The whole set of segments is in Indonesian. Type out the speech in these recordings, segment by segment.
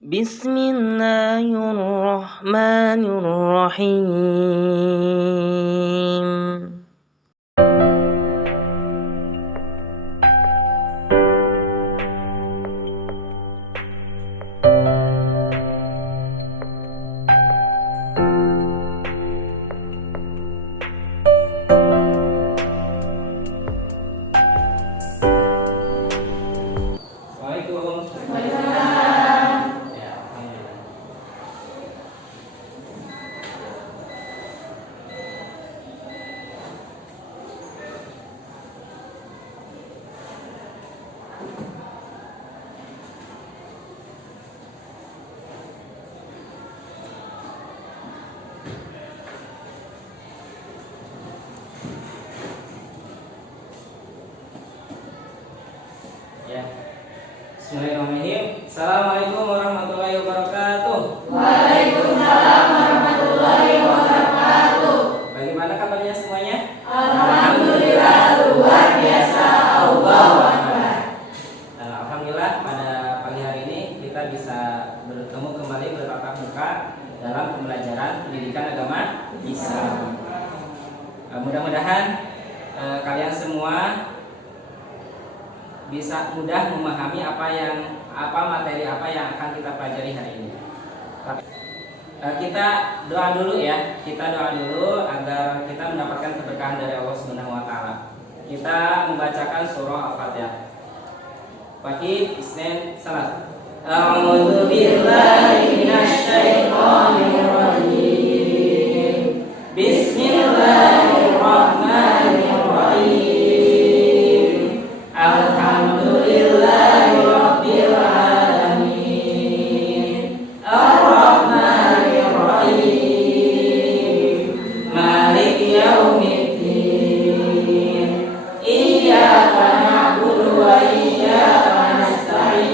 Bismillahirrahmanirrahim. Ya. Bismillahirrahmanirrahim. Assalamualaikum warahmatullahi wabarakatuh. Waalaikumsalam warahmatullahi wabarakatuh. Bagaimana kabarnya semuanya? Alhamdulillah luar biasa. Allahu Akbar. Alhamdulillah pada pagi hari ini kita bisa bertemu kembali bertatap muka dalam pembelajaran pendidikan agama Islam. Mudah-mudahan kalian semua bisa mudah memahami materi apa yang akan kita pelajari hari ini. Kita doa dulu ya. Kita doa dulu agar kita mendapatkan keberkahan dari Allah Subhanahu wa taala. Kita membacakan surah Al-Fatihah. Pakai Isnin salat. A'udzu billahi minasyaitonir rajim. Bismillahirrahmanirrahim. Alhamdulillahirabbil alamin. Ar-rahmanirrahim. Maliki yaumiddin. Iyyaka na'budu wa iyyaka nasta'in.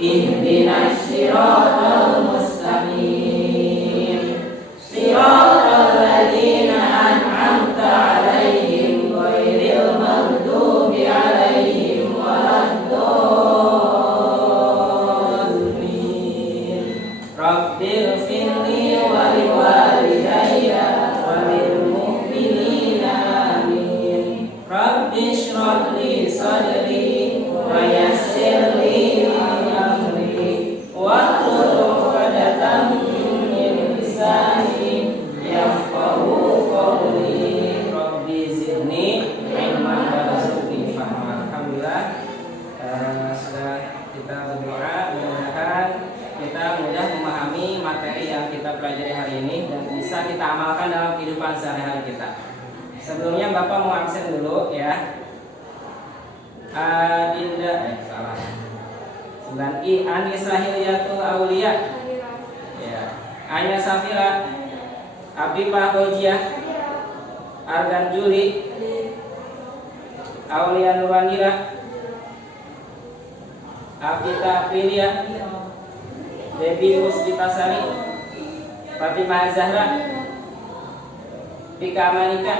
Ihdinas siratal mustaqim. Siratal ladzina an'amta 'alaihim ghairil maghdubi 'alaihim waladdallin. Rabbil firli wa liwalidayya wa lil mu'minina amin. Rabbi shrah li sadri wa yassir li amri wahlul 'uqdatam min lisani yafqahu qawli. Rabbi zidni ilman warzuqni fahma. Alhamdulillah sudah kita berdoa, mudah-mudahan kita mudah memahami materi yang kita pelajari hari ini dan bisa kita amalkan dalam kehidupan sehari-hari kita. Sebelumnya Bapak mau absen dulu ya. Adinda salah. 9I Anisa Hilyatul Aulia. Ya. Anya Safira. Abifah Hojiah. Argan Juli. Aulia Nuranira. Apita Prilia. Debbie Muslitasari. Fatimah Zahra. Pika Manika.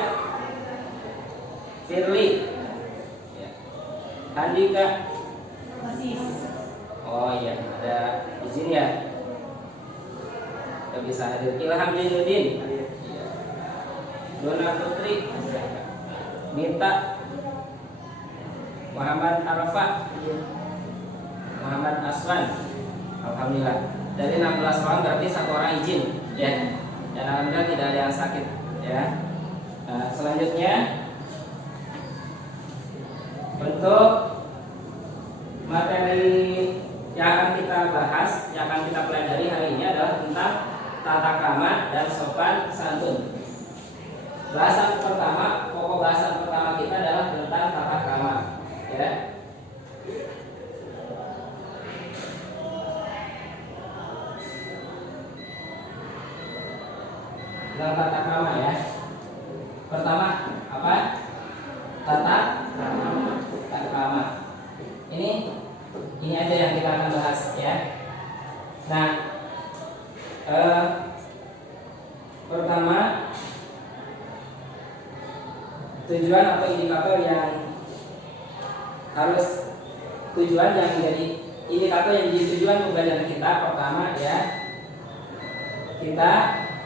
Firly. Handika. Oh iya, ada izin ya. Kita bisa hadir. Ilham Jainuddin. Dona Putri. Minta. Muhammad Arafah. Muhammad Aswan. Alhamdulillah. Dari 16 orang berarti 1 orang izin ya. Dan alhamdulillah tidak ada yang sakit ya. Nah, selanjutnya untuk materi yang akan kita bahas, yang akan kita pelajari hari ini adalah tentang tata krama dan sopan santun. Bahasan pertama, pokok bahasan pertama kita adalah tentang tata krama ya. Tentang tata krama ya. Pertama apa? Tata krama. Ini aja yang kita akan bahas ya. Nah, pertama tujuan atau indikator yang harus menjadi indikator yang jadi tujuan pembelajaran kita pertama ya, kita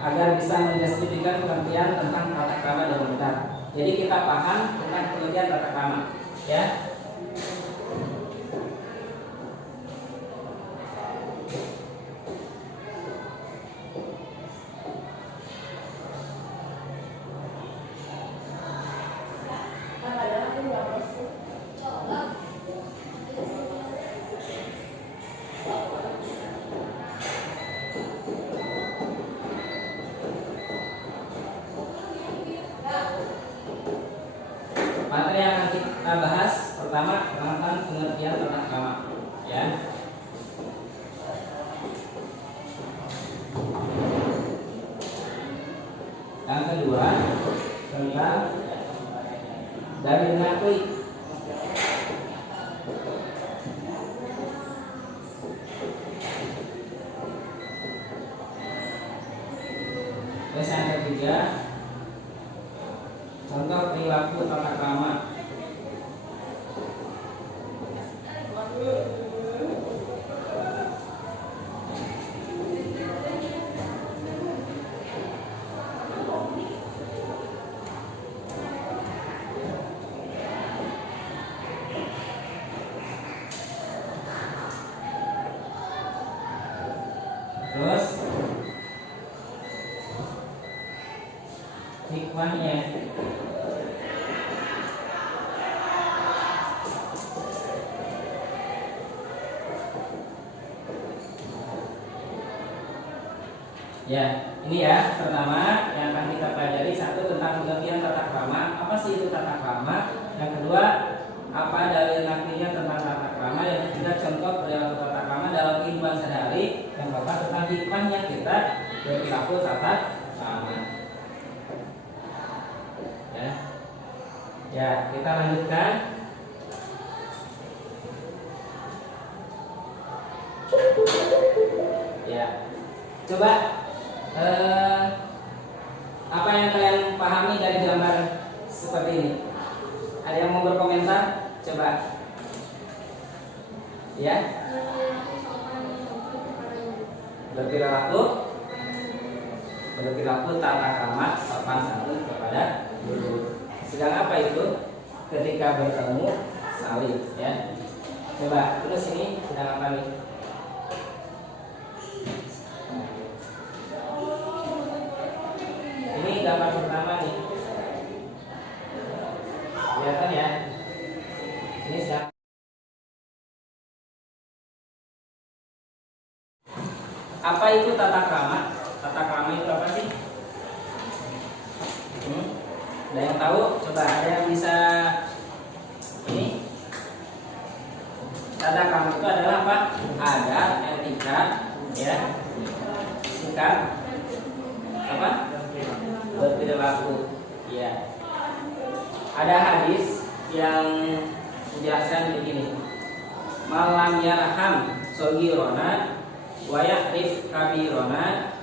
agar bisa mendeskripsikan pengertian tentang tata krama dengan benar. Jadi kita paham tentang pengertian tata krama ya. Materi yang akan kita bahas pertama tentang pengertian tata krama ya. Yang kedua tentang dari mengakui. Terus yang ketiga contoh perilaku tata krama. Terus hikmahnya. Ya, ini ya pertama yang akan kita pelajari. Satu, tentang pengertian tata krama. Apa sih itu tata krama? Yang kedua, apa dalil naklinya tentang tata krama? Yang ketiga, contoh perilaku tata krama dalam kehidupan sehari. Yang keempat, tentang hikmahnya kita berperilaku tata krama. Ya, kita lanjutkan. Ya, coba apa yang kalian pahami dari gambar seperti ini? Ada yang mau berkomentar? Coba. Ya. Berperilaku tata krama sopan santun kepada guru. Sedang apa itu? Ketika bertemu salim ya. Coba terus ini sedang apa nih? Ini gambar pertama nih. Kelihatan ya? Ini sedang. Apa itu tata krama? Tata krama itu apa sih? Ada yang tahu? Coba, ada yang bisa ini? Tata krama itu adalah apa? Adat, etika, ya, sikap, apa? Berperilaku, ya. Ada hadis yang menjelaskan begini: malam yarham sogirona wa ya'rif kabirona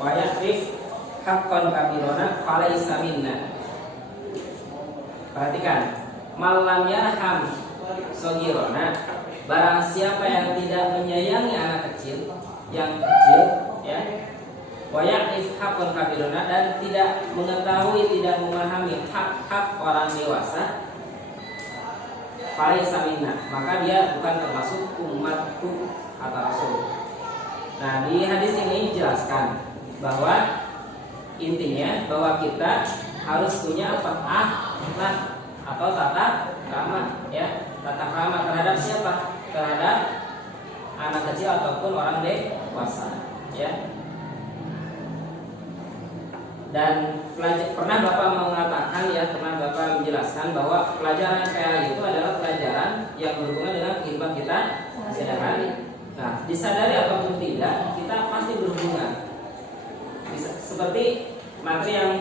wa ya'rif haqqan kabirona falaysa minna. Perhatikan, malam yarham sogirona, barang siapa yang tidak menyayangi anak kecil, yang kecil ya, wa ya'rif haqqan kabirona, dan tidak mengetahui, tidak memahami hak-hak orang dewasa, falaysa minna, maka dia bukan termasuk umatku, kata Rasul. Nah, di hadis ini dijelaskan bahwa intinya bahwa kita harus punya apa? Akhlak atau tata krama ya. Tata krama terhadap siapa? Terhadap anak kecil ataupun orang dewasa ya. Dan pernah Bapak mengatakan ya, pernah Bapak menjelaskan bahwa pelajaran PA itu adalah pelajaran yang berhubungan dengan kehidupan kita sehari-hari. Nah, disadari ataupun tidak, kita pasti berhubungan. Seperti materi yang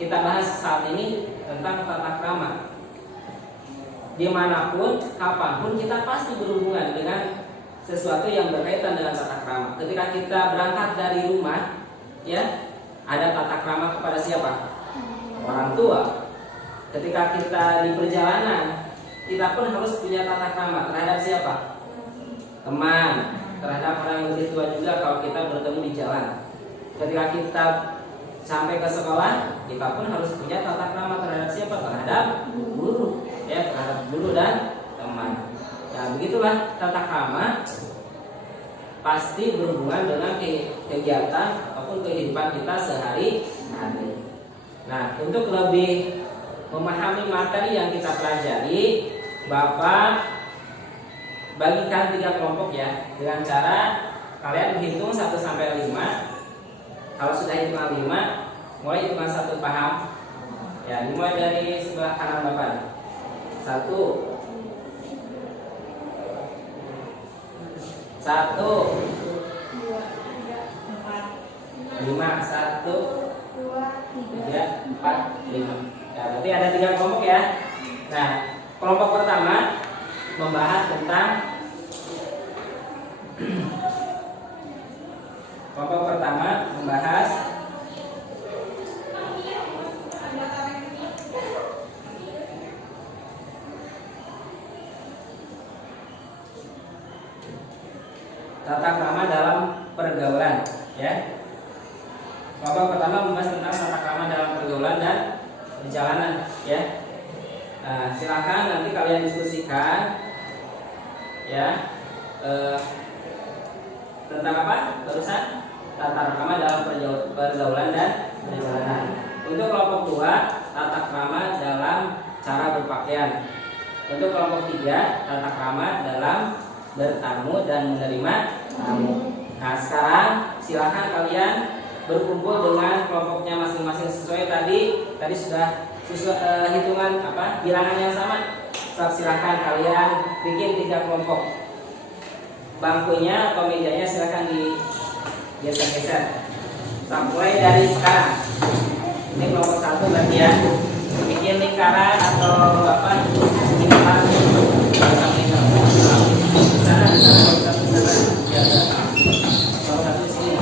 kita bahas saat ini tentang tata krama. Dimanapun, kapanpun kita pasti berhubungan dengan sesuatu yang berkaitan dengan tata krama. Ketika kita berangkat dari rumah, ya, ada tata krama kepada siapa? Orang tua. Ketika kita di perjalanan, kita pun harus punya tata krama terhadap siapa? Teman, terhadap orang yang lebih tua juga kalau kita bertemu di jalan. Ketika kita sampai ke sekolah, kita pun harus punya tata krama terhadap siapa? Terhadap guru, ya, terhadap guru dan teman. Nah, begitulah tata krama pasti berhubungan dengan kegiatan ataupun kehidupan kita sehari-hari. Nah, untuk lebih memahami materi yang kita pelajari, Bapak bagikan 3 kelompok ya, dengan cara kalian menghitung 1 sampai 5. Kalau sudah hitungan 5, mulai hitungan 1 paham. Ya, dimulai dari sebelah kanan Bapak. 1 5, 1 2 3 4 5. Ya, berarti ada 3 kelompok ya. Nah, kelompok pertama membahas tentang kelompok pertama membahas tata krama dalam pergaulan, ya. Kelompok pertama membahas tentang tata krama dalam pergaulan dan perjalanan, ya. Nah, silakan nanti kalian diskusikan, ya, tentang apa? Barusan tata krama dalam pergaulan dan perjalanan. Untuk kelompok 2, tata krama dalam cara berpakaian. Untuk kelompok 3, tata krama dalam bertamu dan menerima tamu. Nah, sekarang silakan kalian berkumpul dengan kelompoknya masing-masing sesuai tadi sudah hitungan bilangan yang sama. So, silakan kalian bikin 3 kelompok. Bangkunya atau mejanya silakan digeser-geser. So, mulai dari sekarang. Ini kelompok 1 berarti ya. Bikin lingkaran atau lingkaran sana ya. Kelompok 1 di sini.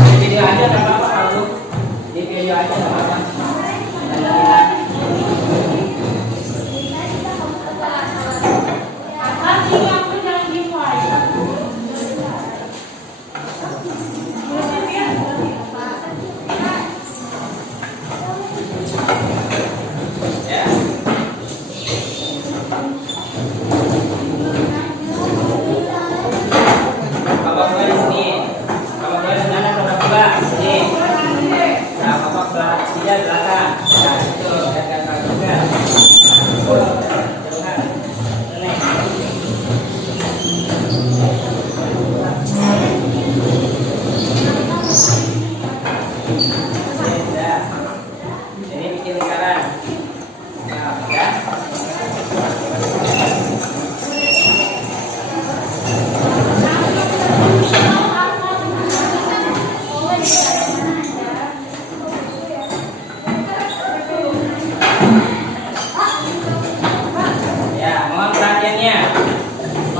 Di video aja enggak apa-apa kalau di video aja enggak apa-apa.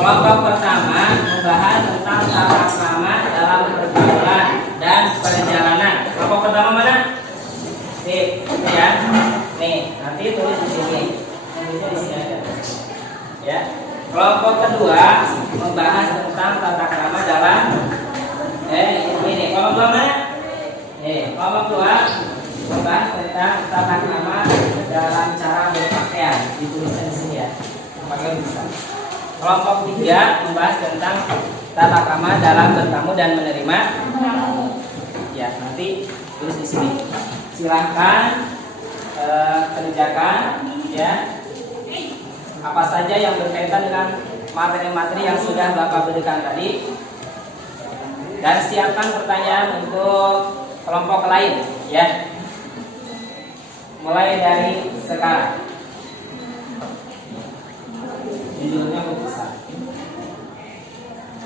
Kelompok pertama membahas tentang tata krama dalam pergaulan dan perjalanan. Kelompok pertama mana? Sip, ya. Nih, nanti tulis di sini. Tulisnya di sini aja. Ya. Kelompok kedua membahas tentang tata krama dalam ini. Kelompok dua mana? Nih, kelompok dua membahas tentang tata krama dalam cara berpakaian. Ditulisnya di sini ya. Pakai bisa. Kelompok 3 membahas tentang tata krama dalam bertamu dan menerima tamu. Ya, nanti tulis di sini. Silahkan kerjakan ya apa saja yang berkaitan dengan materi-materi yang sudah Bapak berikan tadi. Dan siapkan pertanyaan untuk kelompok lain ya. Mulai dari sekarang. Judulnya besar.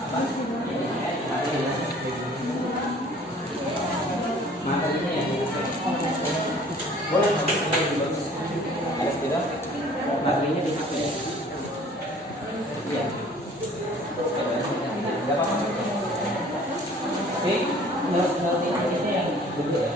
Apa? Materinya ya. Boleh. Ada tidak? Materinya dipakai. Iya. Enggak apa-apa. Oke, menurut ini yang dulu ya.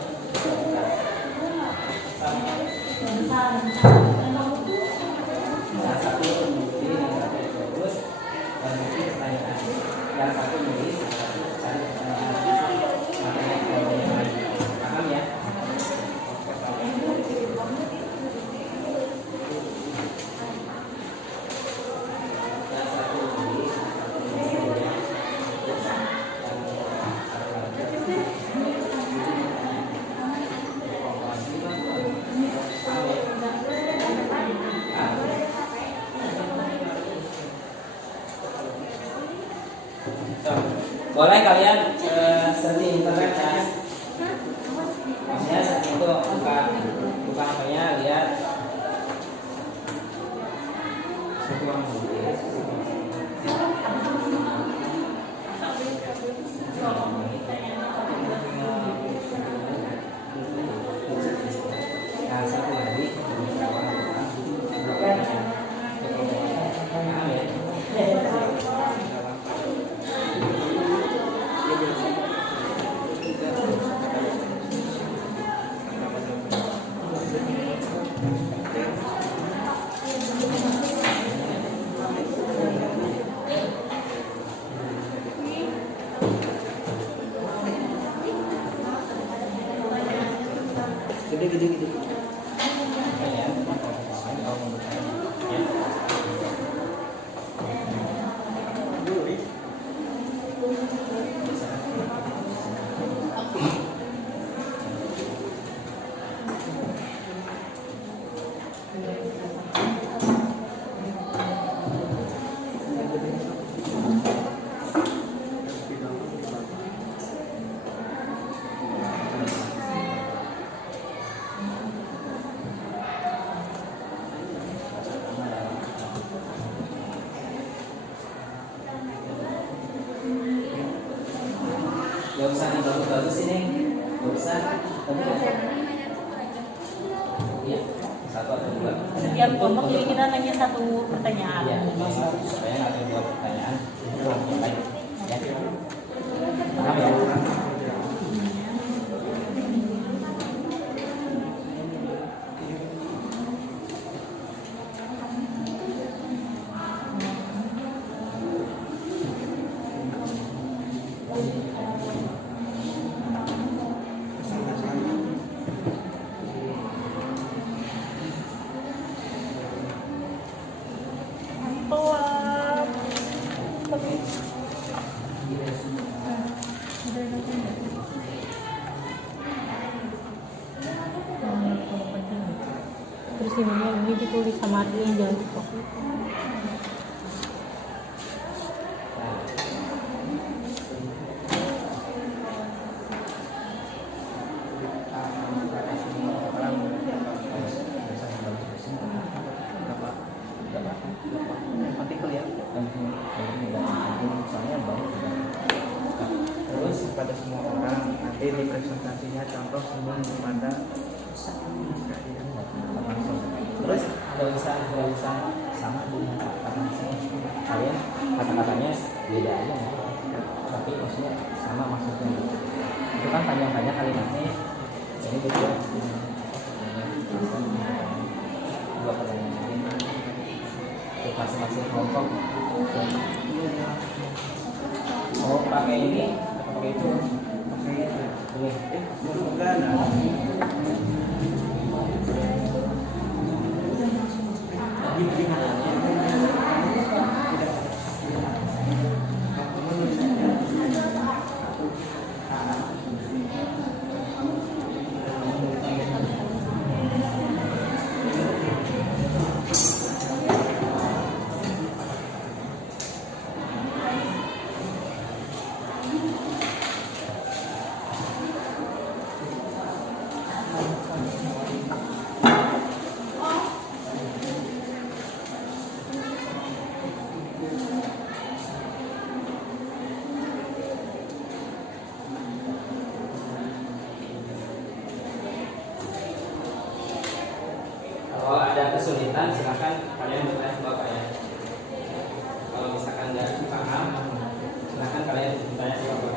Boleh kalian searching internet ya. Maksudnya searching itu buka apanya, lihat. Nah, satu lagi. Gede. Gak usah nih bagus-bagus ini, gak usah. Iya, satu atau dua. Setiap kelompok jadi kita nanya satu pertanyaan. Iya, supaya nggak ada dua pertanyaan. Baik, ya. Paham ya? Terus ini ditulis sama Adi yang jangan lupa. Terus pada semua orang nanti di presentasinya contoh senyum kepada Terus nggak usah sama dengan kata-katanya. Kalian kata-katanya beda aja ya. Tapi maksudnya sama maksudnya. Itu kan panjang-panjang kalimatnya. Jadi gitu. Dua pertanyaan ini untuk masing-masing kelompok. Oh, pakai ini atau pakai itu? Ini. Kalau ada kesulitan silakan kalian bertanya ke Bapak ya. Kalau misalkan nggak paham, silakan kalian bertanya ke Bapak.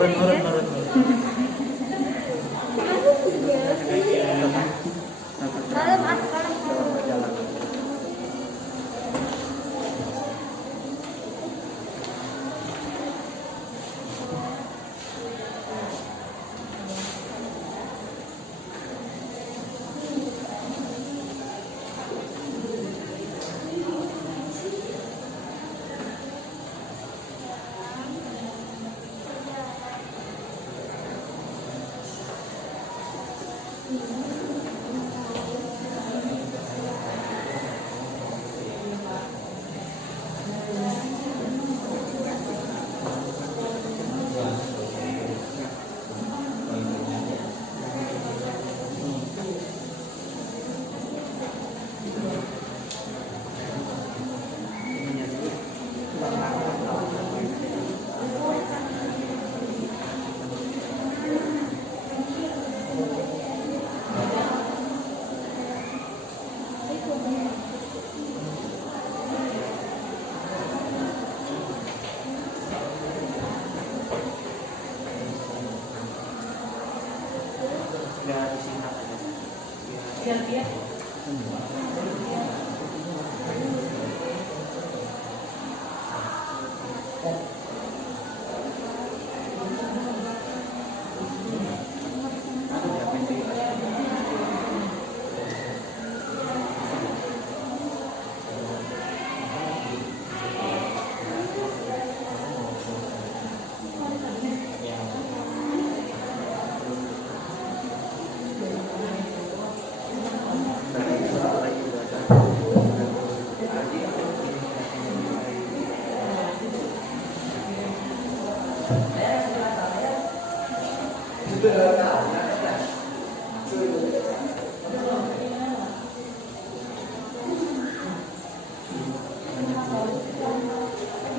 Nurut.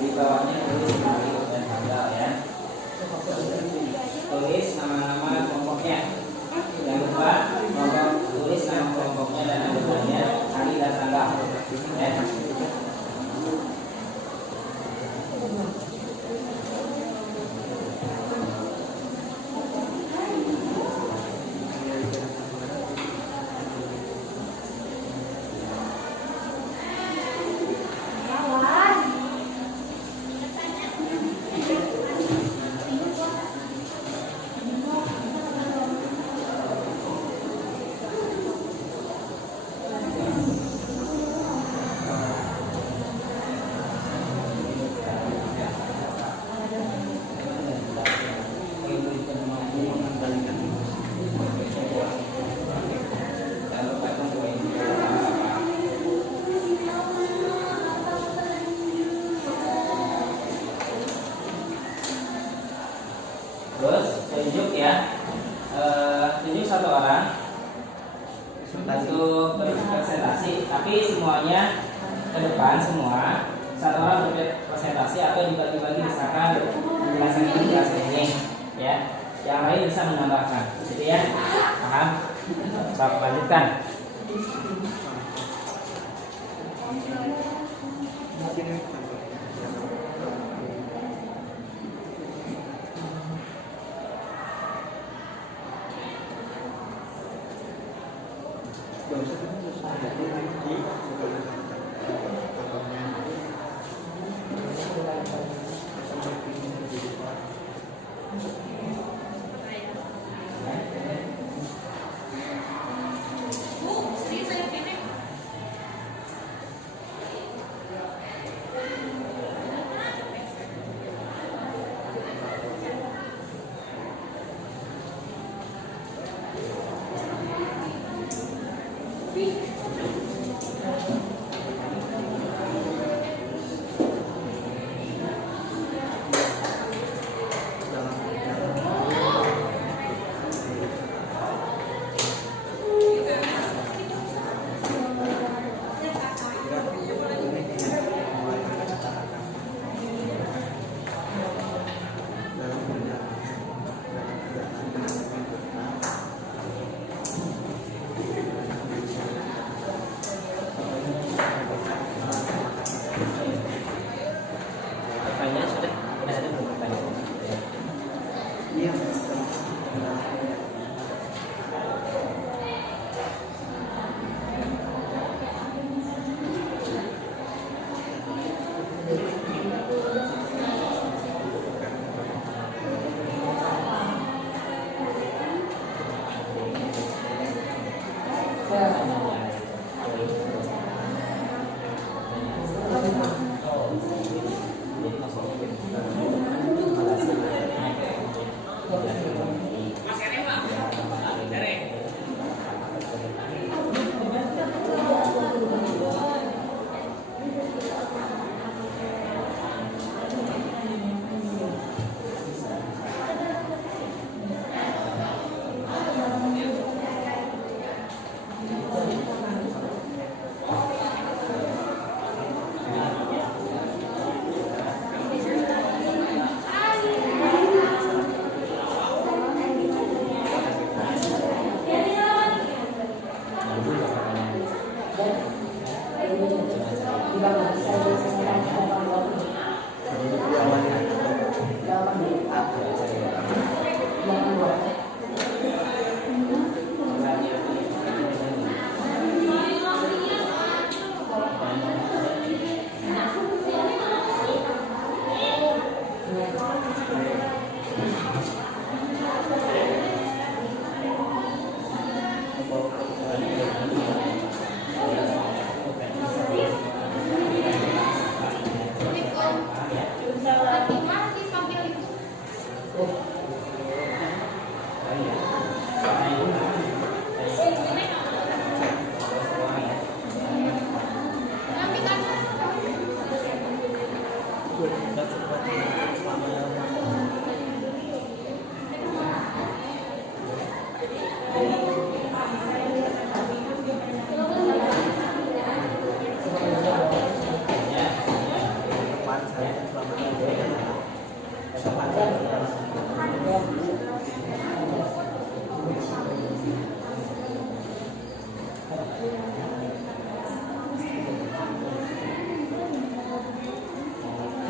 Di bawahnya tulis hari dan tanggal ya. Tulis nama-nama kelompoknya. Jangan lupa tulis nama kelompoknya dan anggotanya, hari dan tanggal. Ya. Terus tunjuk ya, tunjuk satu orang satu presentasi, tapi semuanya ke depan semua. Satu orang berpresentasi atau dibagi-bagi, misalkan penjelasan ini penjelasan ini ya, yang lain bisa menambahkan gitu ya. Paham? Coba lanjutkan.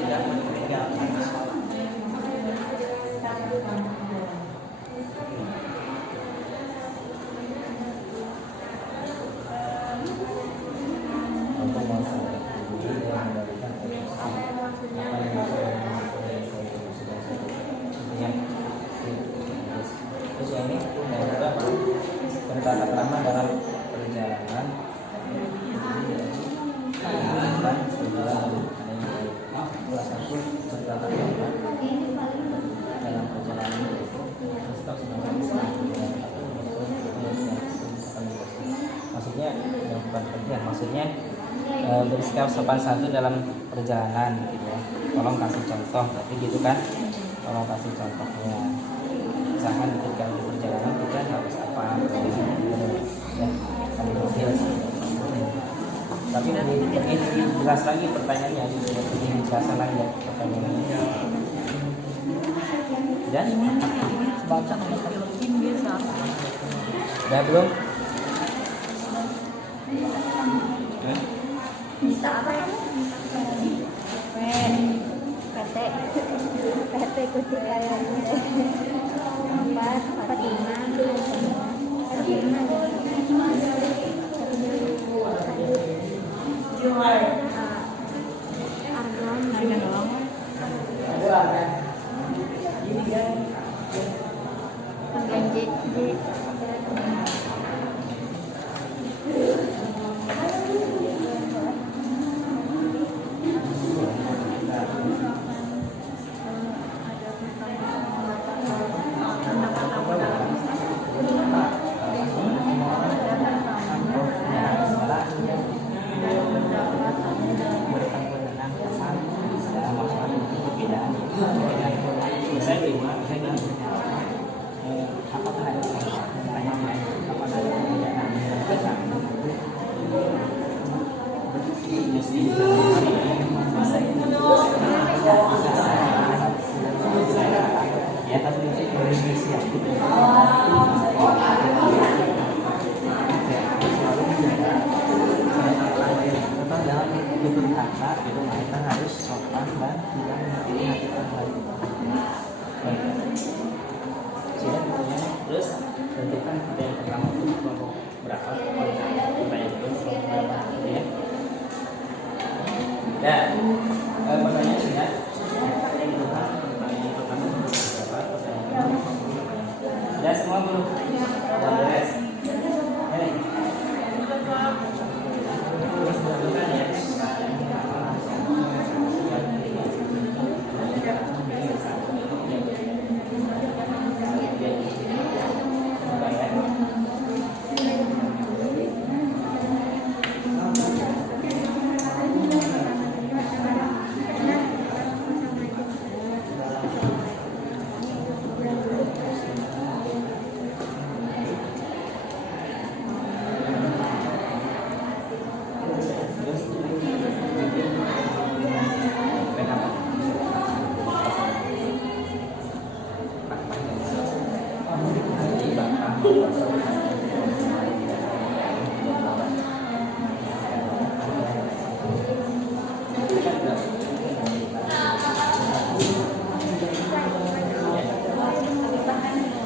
Tidak meninggalkan sholat. Terus yang ini yang berapa? Perintah pertama dalam perjalanan satu perintah dalam perjalanan stop maksudnya yang bukan penting, maksudnya bersikap sopan santun dalam perjalanan gitu ya. Tolong kasih contoh, tapi gitu kan, tolong kasih contohnya. Misalkan ketika di perjalanan kita harus apa ya, tapi lebih jelas lagi pertanyaannya, lebih jelas lagi ya pertanyaannya. Dan Baca film biasa. udah belum? Bisa apa ya? PT kuti kaya Terus tentukan kita yang pertama itu kelompok berapa, kita yang kedua berapa, ya. Dan pertanyaan sudah. Ya semua belum. Beres.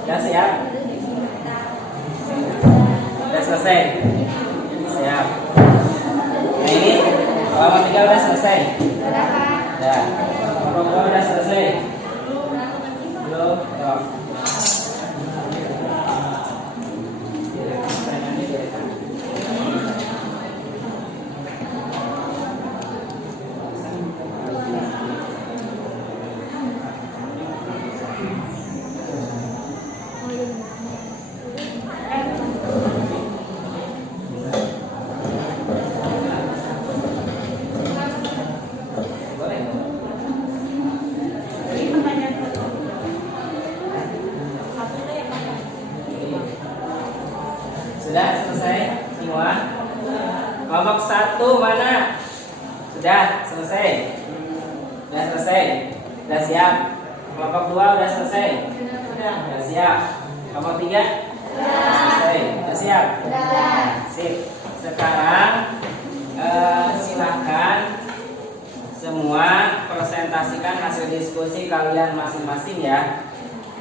Sudah siap? Sudah selesai? Siap. Nah ini halaman 3 udah selesai? Sudah. Halaman 2 udah selesai? Belum? Oh. selesai. Sudah siap? Kelompok 2 udah selesai? Sudah siap. Kelompok 3? Selesai. Sudah siap? Sip. Sekarang silahkan semua presentasikan hasil diskusi kalian masing-masing ya.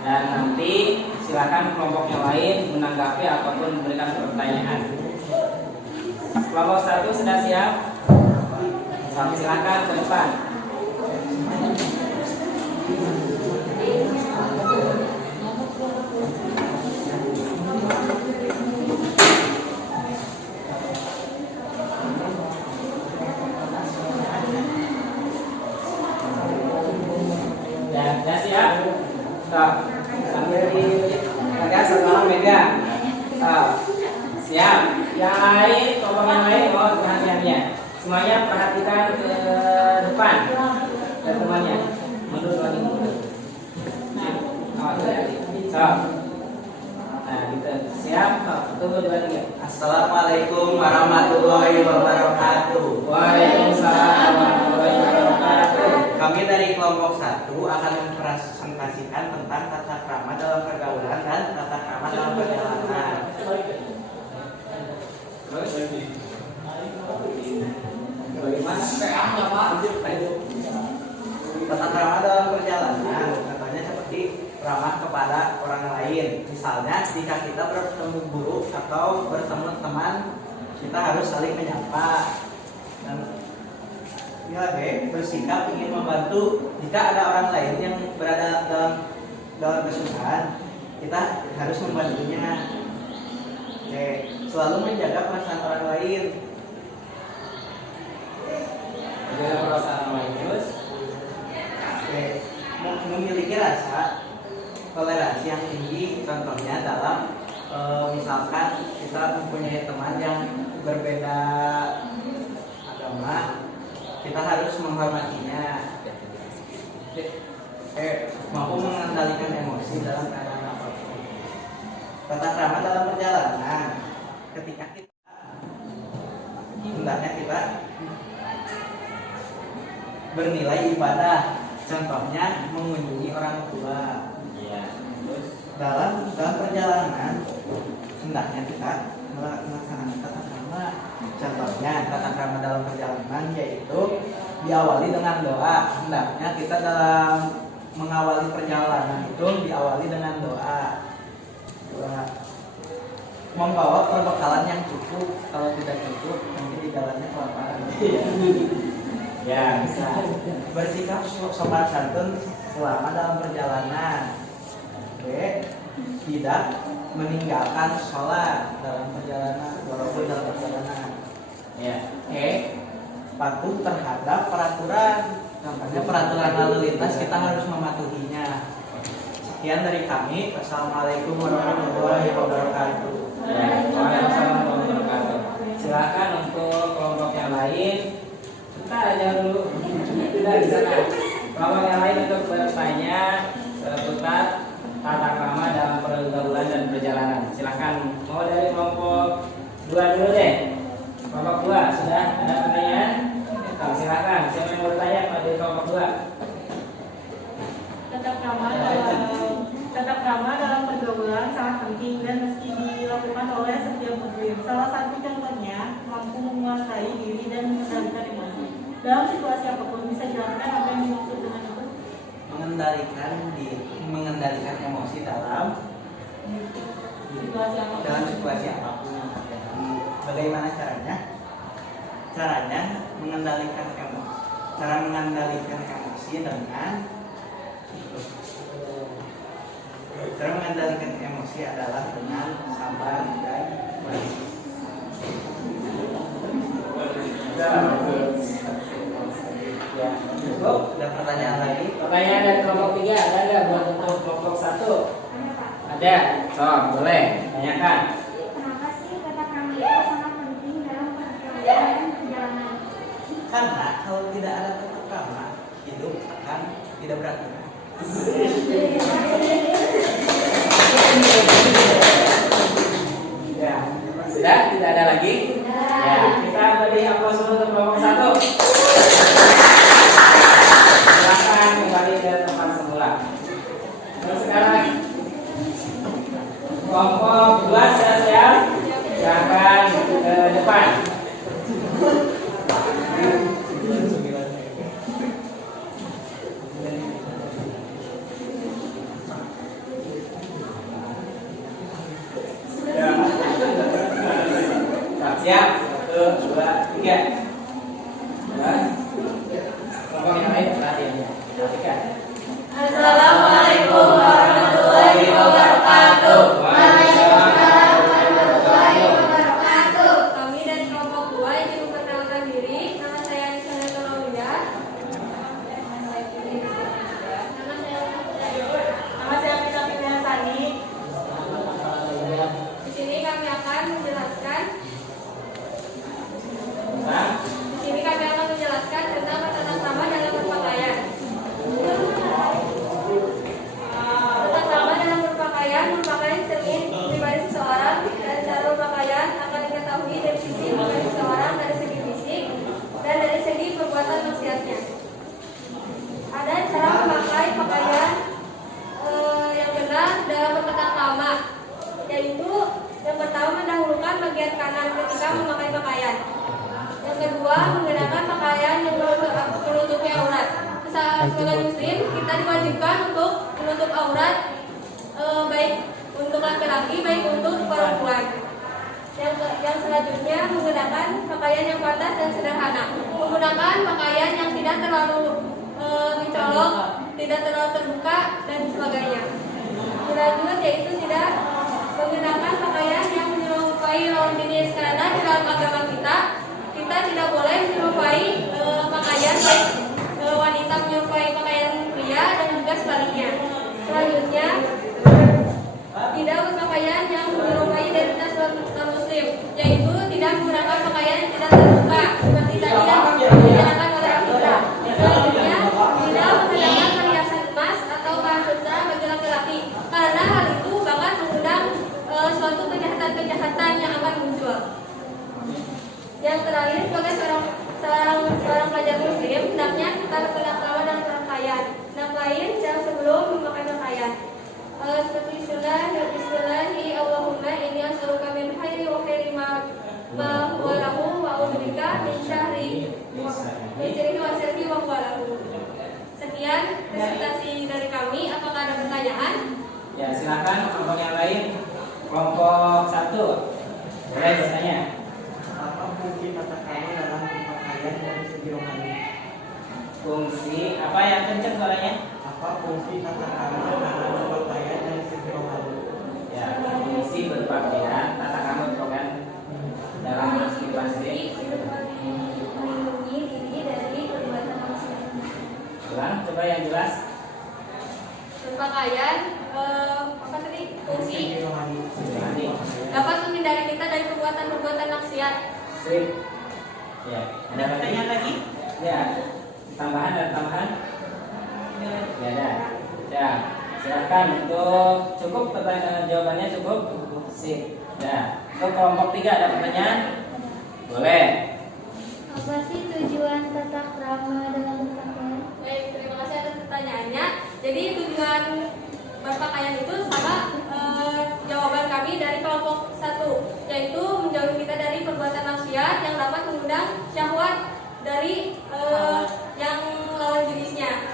Dan nanti silakan kelompok yang lain menanggapi ataupun memberikan pertanyaan. Kelompok 1 sudah siap? Silakan ke depan. Sudah siap? Sambil ditegas setelah megang. Siap. Yang lain, kelompok yang lain mohon perhatiannya. Semuanya perhatikan ke depan. Dan temannya mundur lagi mundur. Nah, gitu. Siap? Tunggu 2 3. Assalamualaikum warahmatullahi wabarakatuh. Waalaikumsalam warahmatullahi wabarakatuh. Kami dari kelompok 1 akan mempresentasikan tentang tata krama dalam pergaulan dan tata krama dalam perjalanan. Terus? Bagaimana? Tata krama dalam perjalanan contohnya seperti ramah kepada orang lain. Misalnya jika kita bertemu guru atau bertemu teman, kita harus saling menyapa dan bersikap ingin membantu. Jika ada orang lain yang berada dalam kesusahan, kita harus membantunya. Selalu menjaga perasaan orang lain. Menjaga perasaan orang lain terus. Memiliki rasa toleransi yang tinggi, contohnya dalam misalkan kita mempunyai teman yang berbeda agama, kita harus menghormatinya. Mampu mengendalikan emosi dalam keadaan apapun. Tata krama dalam perjalanan, ketika kita hendaknya kita bernilai ibadah, contohnya mengunjungi orang tua. Dalam perjalanan hendaknya kita melaksanakan tata krama. Contohnya tata krama dalam perjalanan yaitu diawali dengan doa. Hendaknya kita dalam mengawali perjalanan itu diawali dengan doa. Membawa perbekalan yang cukup. Kalau tidak cukup nanti di jalannya kelaparan. Ya, bisa. Bersikap sopan santun selama dalam perjalanan. Tidak meninggalkan sholat dalam perjalanan walaupun dalam perjalanan. Ya. Patuh terhadap peraturan. Contohnya peraturan lalu lintas kita harus mematuhinya. Sekian dari kami. Wassalamualaikum warahmatullahi wabarakatuh. Ya, waalaikumsalam warahmatullahi wabarakatuh. Silakan untuk kelompok yang lain. Kita aja dulu. Tidak di sana. Kelompok yang lain untuk bertanya seputar tata krama dalam pergaulan dan perjalanan. Silakan. Mau dari kelompok 2 dulu deh. Kelompok 2 sudah ada pertanyaan? Silakan. Siapa yang mau bertanya dari kelompok 2? Tata krama dalam pergaulan sangat penting dan mesti dilakukan oleh setiap muslim. Salah satu contohnya mampu menguasai diri dan mengendalikan emosi. Dalam situasi apapun, bisa jelaskan apa yang dimaksud dengan itu? Mengendalikan emosi dalam situasi apapun. Bagaimana caranya? Caranya mengendalikan emosi. Cara mengendalikan emosi adalah dengan sabar dan Ya, cukup. Ada pertanyaan lagi? Pertanyaan dari kelompok 3 ada nggak buat untuk kelompok 1? Ada. So, boleh. Tanyakan. Kenapa sih kata kami itu sangat penting dalam perjalanan dan perjalanan? Karena kalau tidak ada tata krama, hidup akan tidak berarti. Ya, sudah tidak ada lagi. Ya, kita beri aplaus dulu untuk kelompok 1. Silakan sebagai muslim kita diwajibkan untuk menutup aurat, baik untuk laki-laki baik untuk perempuan. Yang selanjutnya menggunakan pakaian yang pantas dan sederhana, menggunakan pakaian yang tidak terlalu mencolok, tidak terlalu terbuka dan sebagainya. Selanjutnya yaitu tidak menggunakan pakaian yang menyerupai lawan jenis, karena di dalam agama kita tidak boleh menyerupai pakaian baik wanita menyerupai pakaian pria dan juga sebaliknya. Selanjutnya tidak berpakaian yang menyerupai identitas muslim, yaitu tidak menggunakan pakaian yang tidak terbuka seperti tadi yang dijelaskan oleh kita. Selanjutnya tidak menggunakan perhiasan emas atau bahan besar bagi laki-laki, karena hal itu bakal mengundang suatu kejahatan yang akan muncul. Yang terakhir, sebagai seorang pelajar muslim, hendaknya kita bertakwa dalam berpakaian. Hendaknya lain yang sebelum memakai pakaian. Seperti Bismillahi Allahumma inni as'aluka min khairi wa khairi ma huwa lahu wa a'udzubika min syarri wa syarri wa huwa lahu. Sekian presentasi dari kami. Apakah ada pertanyaan? Ya, silakan kelompok yang lain. Kelompok 1 boleh bertanya. Apa fungsi tata krama dalam berpakaian dari segi rohani? Fungsi apa yang kencang suaranya? Apa fungsi tata krama dalam berpakaian dari segi rohani? Ya, fungsi berpakaian tata krama berpakaian dalam kehidupan sendiri. Melindungi diri dari perbuatan maksiat. Ulang, coba yang jelas. Berpakaian apa tadi? Fungsi Nanti. dapat menghindari kita dari perbuatan maksiat. Sip. Ya, ada Pertanyaan lagi? Ya, tambahan ada tambahan? Ya ada. Ya, silakan untuk cukup pertanyaan jawabannya cukup. Sip. Ya, untuk kelompok 3 ada pertanyaan? Boleh. Apa sih tujuan tata krama dalam berpakaian? Baik, terima kasih atas pertanyaannya. Jadi tujuan berpakaian itu sama jawaban kami dari kelompok 1, yaitu menjauhi kita dari perbuatan maksiat yang dapat mengundang syahwat dari yang lawan jenisnya.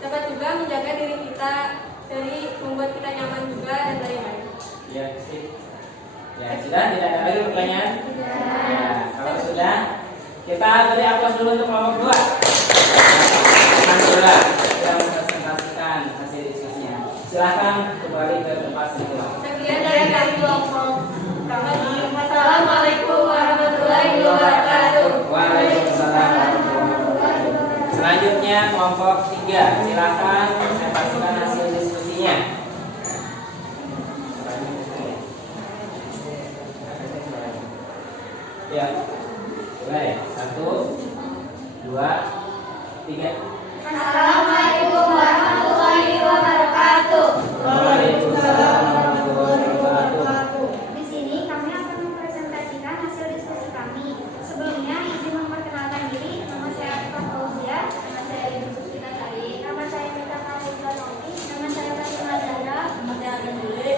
Dapat juga menjaga diri kita dari membuat kita nyaman juga dan lain-lain. Ya, sip. Ya, sudah tidak ada lagi pertanyaan? Ya, kalau sudah kita beri aplaus dulu untuk kelompok 2. Alhamdulillah sudah mempresentasikan hasil diskusinya. Silakan kembali ke tempat semula. Sekian dari kami kelompok. Assalamualaikum warahmatullahi wabarakatuh. Waalaikumsalam warahmatullahi wabarakatuh. Selanjutnya kelompok 3. Silakan presentasikan hasil diskusinya. Ya, baik. 1, 2, 3. Assalamualaikum warahmatullahi wabarakatuh. Waalaikumsalam warahmatullahi wabarakatuh. Di sini kami akan mempresentasikan hasil diskusi kami. Sebelumnya izin memperkenalkan diri. Nama saya Eka Fauzia. Nama saya Ibu Suspita Sari. Nama saya Mita Fauzia Novi. Nama saya Fatima Zahra. Nama saya Aden Dule.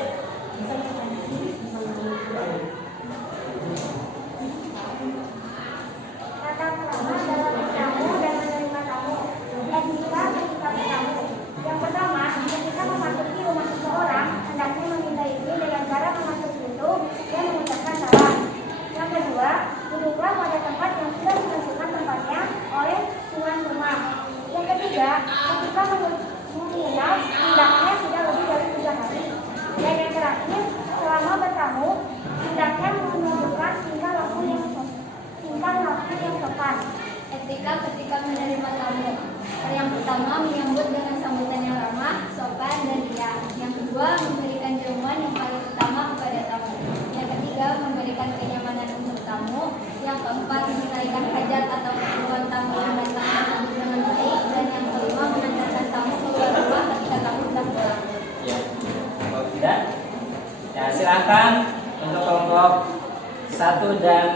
Tata krama dalam bertamu dan menerima tamu. Etika ketika bertamu. Yang pertama, ketika memasuki rumah seseorang, hendaknya meminta izin dengan cara memasuk pintu dan mengucapkan salam. Yang kedua, duduklah pada tempat yang sudah ditentukan tempatnya oleh tuan rumah. Yang ketiga, ketika menginap, hendaknya tidak lebih dari 3 hari. Dan yang terakhir, selama bertamu, hendaknya menunjukkan tingkah laku yang sopan. Etika ketika menerima tamu. Yang pertama, menyambut dengan sambutan yang ramah, sopan, dan riang. Yang kedua, memberikan jamuan yang paling utama kepada tamu. Yang ketiga, memberikan kenyamanan untuk tamu. Yang keempat, menyelesaikan hajat atau keperluan tamu yang datang tersebut dengan baik. Dan yang kelima, menandakan tamu keluar rumah ketika tamu sudah pulang. Ya, kalau tidak, ya silakan untuk kelompok 1 dan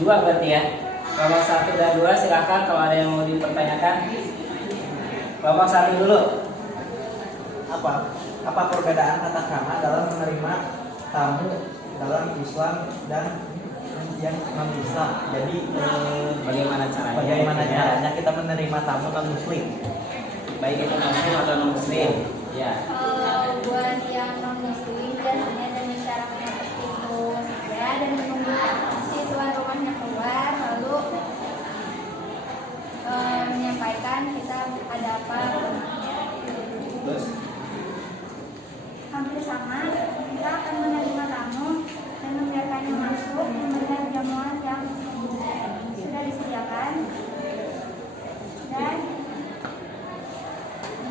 2 berarti ya. Kelompok 1 dan 2 silakan kalau ada yang mau dipertanyakan. Kelompok 1 dulu. Apa perbedaan tata krama dalam menerima tamu dalam Islam dan yang non-Islam? Jadi Bagaimana caranya kita menerima tamu non-Muslim? baik itu muslim atau non muslim. Ya. Kalau buat yang non muslim biasanya dengan cara mengetuk pintu saja dan menunggu si tuan rumahnya keluar, lalu menyampaikan kita ada apa. Terus Hampir sama, kita akan menerima tamu dan membiarkannya masuk melihat jamuan yang sudah disediakan. Dan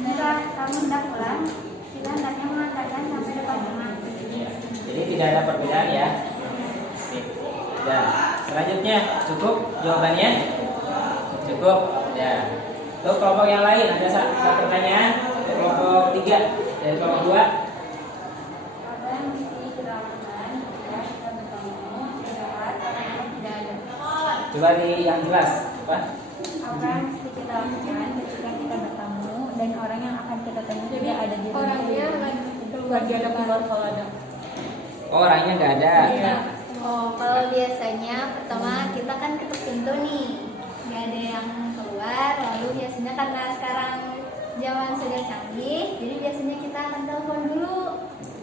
jika tamu hendak pulang, kita hendaknya mengantarkan sampai depan rumah. jadi tidak ada perbedaan ya. Sip. Dan selanjutnya cukup jawabannya? Cukup. Ya. Untuk kelompok yang lain ada satu pertanyaan. Kelompok 3 dan kelompok 2. Apa yang mesti kita lakukan jika kita bertemu di tempat orang yang tidak ada? Coba di yang jelas. Apa? Apa yang mesti kita lakukan ketika kita bertemu dan orang yang akan kita temui tidak ada di rumah? Orangnya Keluar dia ada keluar kalau ada. Oh, orangnya nggak ada. Iya. Oh, kalau biasanya pertama kita kan ketuk pintu nih, nggak ada yang keluar. Lalu biasanya karena sekarang zaman sudah canggih, jadi biasanya kita akan telepon dulu,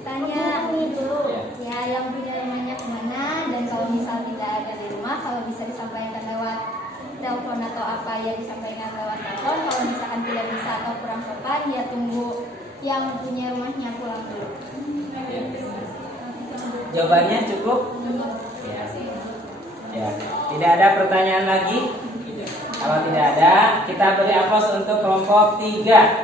tanya dulu, ya yang punya rumahnya kemana, dan kalau misal tidak ada di rumah, kalau bisa disampaikan lewat telepon atau apa ya disampaikan lewat telepon. Kalau misalkan tidak bisa atau kurang sopan, ya tunggu yang punya rumahnya pulang dulu. Jawabannya cukup? Ya. Ya. Tidak ada pertanyaan lagi? Kalau tidak ada, kita beri aplaus untuk kelompok 3.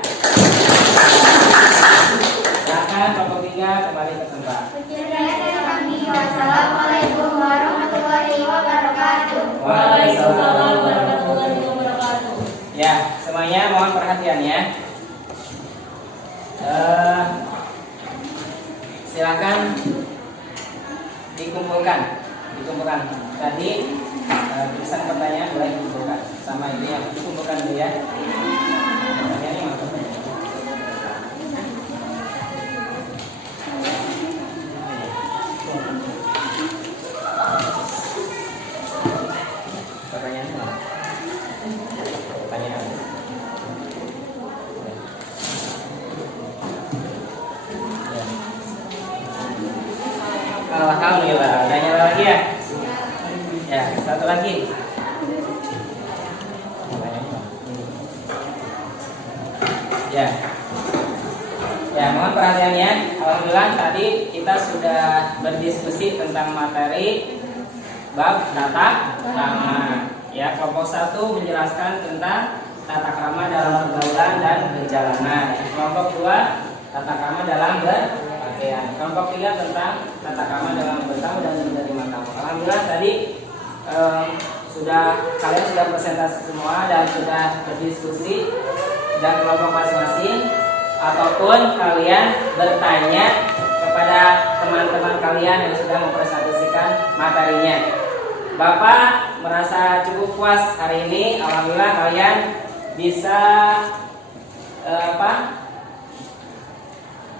Silakan kelompok 3 kembali ke tempat. Sekian dari kami. Wassalamualaikum warahmatullahi wabarakatuh. Waalaikumsalam warahmatullahi wabarakatuh. Ya, semuanya mohon perhatiannya. Silakan dikumpulkan. Tadi tulisan pertanyaan boleh dikumpulkan. Sama ini yang dikumpulkan dulu ya. Pertanyaannya mana? Pertanyaannya mana? Pertanyaan. Alhamdulillah. Ada nyala lagi ya? Ya, satu lagi. Ya. Ya, mohon perhatiannya. Alhamdulillah tadi kita sudah berdiskusi tentang materi bab tata krama. Ya, kelompok 1 menjelaskan tentang tata krama dalam pergaulan dan perjalanan. Kelompok 2 tata krama dalam berpakaian. Kelompok 3 tentang tata krama dalam bertamu dan menerima tamu. Alhamdulillah tadi kalian sudah presentasi semua dan sudah berdiskusi dan kelompok masing-masing, ataupun kalian bertanya kepada teman-teman kalian yang sudah mempresentasikan materinya. Bapak merasa cukup puas hari ini. Alhamdulillah kalian bisa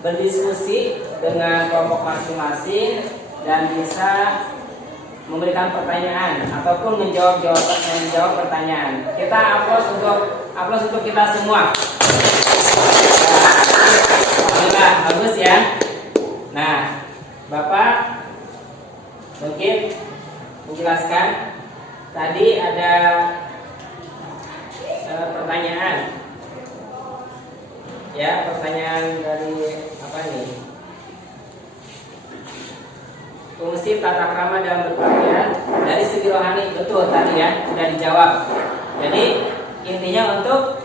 berdiskusi dengan kelompok masing-masing dan bisa memberikan pertanyaan ataupun menjawab pertanyaan. Kita aplaus untuk kita semua. Alhamdulillah bagus ya. Nah, Bapak mungkin menjelaskan tadi ada pertanyaan. Ya, pertanyaan dari apa nih? Fungsi tata krama dalam berpakaian dari segi rohani, betul tadi ya sudah dijawab. Jadi intinya untuk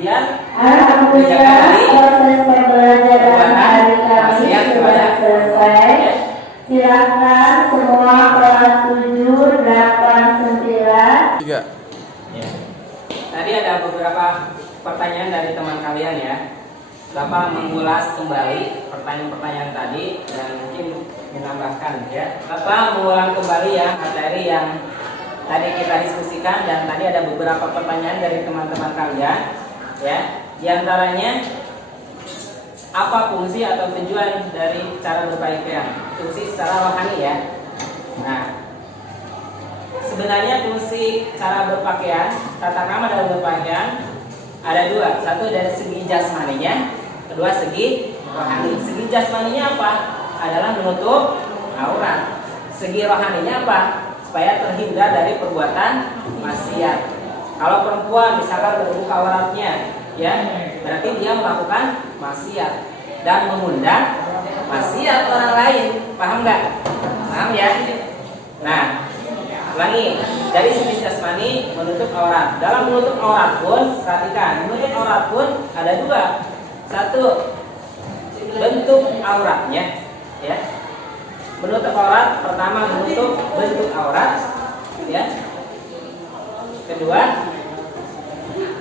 biar Alhamdulillah proses pembelajaran hari kami sudah selesai. Silakan semua kelas 7, 8, 9. 3. ya. Tadi ada beberapa pertanyaan dari teman kalian ya. Bapak mengulas kembali pertanyaan-pertanyaan tadi dan mungkin menambahkan ya. Bapak mengulang kembali ya materi yang tadi kita diskusikan, dan tadi ada beberapa pertanyaan dari teman-teman kalian ya. Di antaranya, apa fungsi atau tujuan dari cara berpakaian? Fungsi secara rohani ya. Nah, sebenarnya fungsi cara berpakaian, tata krama dalam berpakaian ada dua. Satu dari segi jasmaninya, kedua segi rohani. Segi jasmaninya apa? Adalah menutup aurat. Segi rohaninya apa? Supaya terhindar dari perbuatan maksiat. Kalau perempuan misalkan terbuka auratnya, ya, berarti dia melakukan maksiat dan mengundang maksiat orang lain. Paham nggak? Paham ya? Nah, ulangi. Dari segi jasmani menutup aurat. Dalam menutup aurat pun, perhatikan, menutup aurat pun ada dua. Satu, bentuk auratnya, ya. Menutup aurat pertama menutup bentuk aurat, ya. Kedua,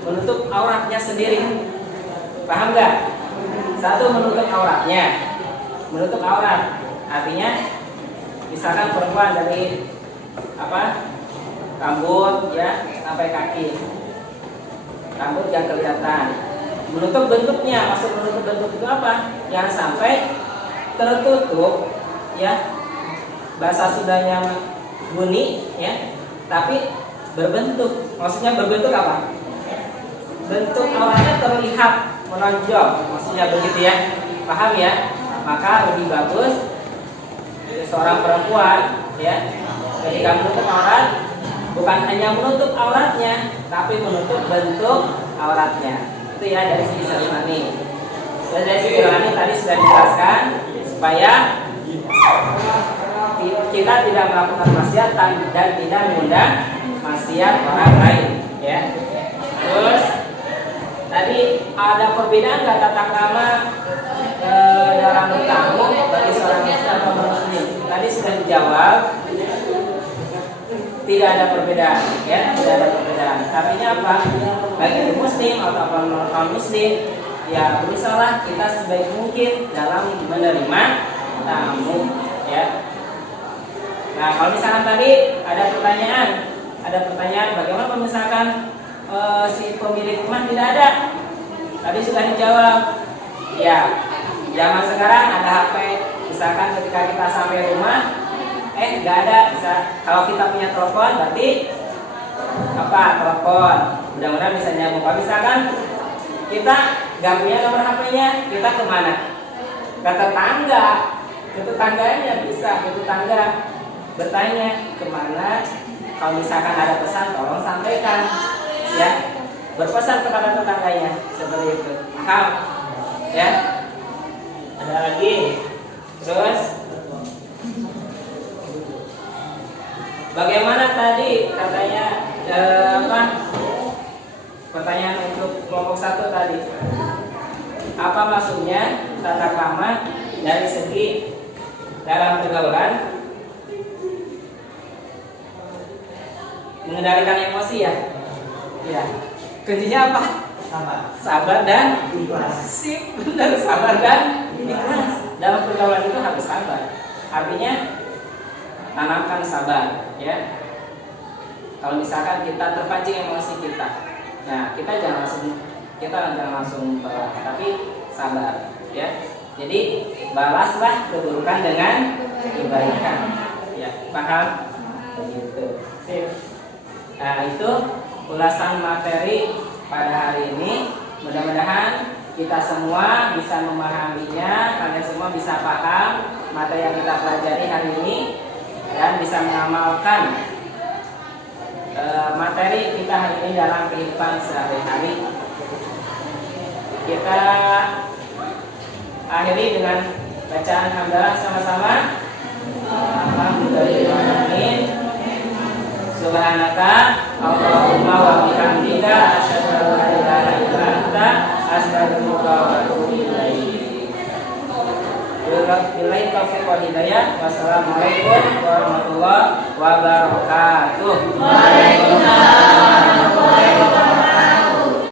menutup auratnya sendiri. Paham nggak? Satu, menutup auratnya. Menutup aurat artinya misalkan perempuan dari rambut, ya, sampai kaki. Rambut yang kelihatan. Menutup bentuknya, maksud menutup bentuk itu apa? Jangan sampai tertutup, ya. Bahasa Sundanya bunyi, ya, tapi berbentuk. Maksudnya berbentuk apa? Bentuk auratnya terlihat menonjol, maksudnya begitu ya. Paham ya? Maka lebih bagus seorang perempuan, ya, ketika menutup aurat bukan hanya menutup auratnya, tapi menutup bentuk auratnya. Itu ya dari segi jasmani. Dari segi rohani tadi sudah dijelaskan supaya kita tidak melakukan maksiat dan tidak mengundang maksiat orang lain, ya. Terus tadi ada perbedaan nggak tata krama dalam bertamu bagi seorang muslim atau non-muslim? Tadi sudah dijawab, tidak ada perbedaan, ya, tidak ada perbedaan. Artinya apa? Bagi muslim atau non-muslim, ya berusaha kita sebaik mungkin dalam menerima tamu, ya. Nah, kalau misalkan tadi ada pertanyaan bagaimana kalau misalkan si pemilik rumah tidak ada? Tadi sudah dijawab. Ya, zaman sekarang ada HP. Misalkan ketika kita sampai rumah, nggak ada. Kalau kita punya telepon, berarti telepon. Mudah-mudahan bisa nyambung. Kalau misalkan kita nggak punya nomor HP-nya, kita kemana? Ke tetangga. Ke tetangganya bisa. Ke tetangga bertanya kemana. Kalau misalkan ada pesan, tolong sampaikan, ya. Berpesan kepada tetangganya seperti itu. Paham? Ya. Ada lagi. Terus bagaimana tadi katanya pertanyaan untuk kelompok 1 tadi? Apa maksudnya tata krama dari segi dalam pergaulan? Mengendalikan emosi, ya. Ya. Kuncinya apa? Sabar dan ikhlas. Sip, benar, sabar dan ikhlas. Dalam pergaulan itu harus sabar. Artinya tanamkan sabar, ya. Kalau misalkan kita terpancing emosi kita, nah kita jangan langsung balas, tapi sabar, ya. Jadi balaslah keburukan dengan kebaikan, ya. Paham? Begitu. Sip. Nah, itu ulasan materi pada hari ini. Mudah-mudahan kita semua bisa memahaminya, kalian semua bisa paham materi yang kita pelajari hari ini dan bisa mengamalkan materi kita hari ini dalam kehidupan sehari-hari. Kita akhiri dengan bacaan hamdalah sama-sama. Alhamdulillahirrahmanirrahim. Subhanaka Allahumma wa bihamdika asyhadu an la ilaha illa anta astaghfiruka wa atubu ilaik. Billahi taufiq wal hidayah. Wassalamualaikum warahmatullahi wabarakatuh. Waalaikumsalam warahmatullahi wabarakatuh.